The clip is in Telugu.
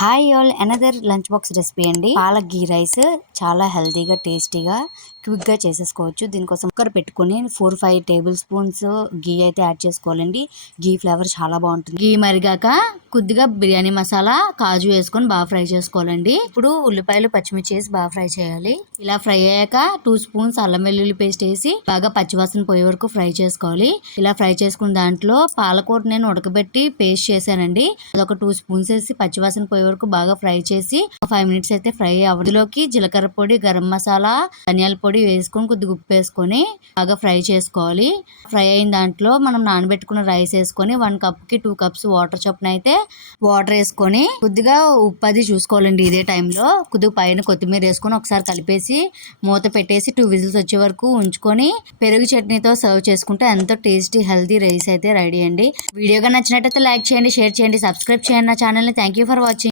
Hi all another lunch box recipe అండి. పాలక్ గీ రైస్ చాలా హెల్తీగా టేస్టీగా క్విక్ గా చేసేసుకోవచ్చు. దీనికోసం కుక్కర్ పెట్టుకుని 4-5 టేబుల్ స్పూన్స్ గీ అయితే యాడ్ చేసుకోవాలండి. గీ ఫ్లేవర్ చాలా బాగుంటుంది. గీ మరిగాక కొద్దిగా బిర్యానీ మసాలా కాజు వేసుకొని బాగా ఫ్రై చేసుకోవాలండి. ఇప్పుడు ఉల్లిపాయలు పచ్చిమిర్చి వేసి బాగా ఫ్రై చేయాలి. ఇలా ఫ్రై అయ్యాక 2 స్పూన్స్ అల్లం వెల్లుల్లి పేస్ట్ వేసి బాగా పచ్చివాసన పోయే వరకు ఫ్రై చేసుకోవాలి. ఇలా ఫ్రై చేసుకున్న దాంట్లో పాలకూర నేను ఉడకబెట్టి పేస్ట్ చేశానండి. అదొక 2 స్పూన్స్ వేసి పచ్చివాసన పోయే వరకు బాగా ఫ్రై చేసి 5 మినిట్స్ అయితే ఫ్రై అవ్వదులోకి జీలకర్ర పొడి, గరం మసాలా, ధనియాల పొడి వేసుకొని కొద్దిగా ఉప్పు వేసుకొని బాగా ఫ్రై చేసుకోవాలి. ఫ్రై అయిన దాంట్లో మనం నానబెట్టుకున్న రైస్ వేసుకొని 1 కప్ కి 2 కప్స్ వాటర్ చొప్పున అయితే వాటర్ వేసుకొని కొద్దిగా ఉప్పు అది చూసుకోవాలండి. ఇదే టైంలో కొద్దిగా పైన కొత్తిమీర వేసుకొని ఒకసారి కలిపేసి మూత పెట్టేసి 2 విజిల్స్ వచ్చే వరకు ఉంచుకొని పెరుగు చట్నీతో సర్వ్ చేసుకుంటే ఎంతో టేస్టీ హెల్తీ రైస్ అయితే రెడీ అండి. వీడియోగా నచ్చినట్టయితే లైక్ చేయండి, షేర్ చేయండి, సబ్స్క్రైబ్ చేయండి నా ఛానల్ని. Thank you for watching.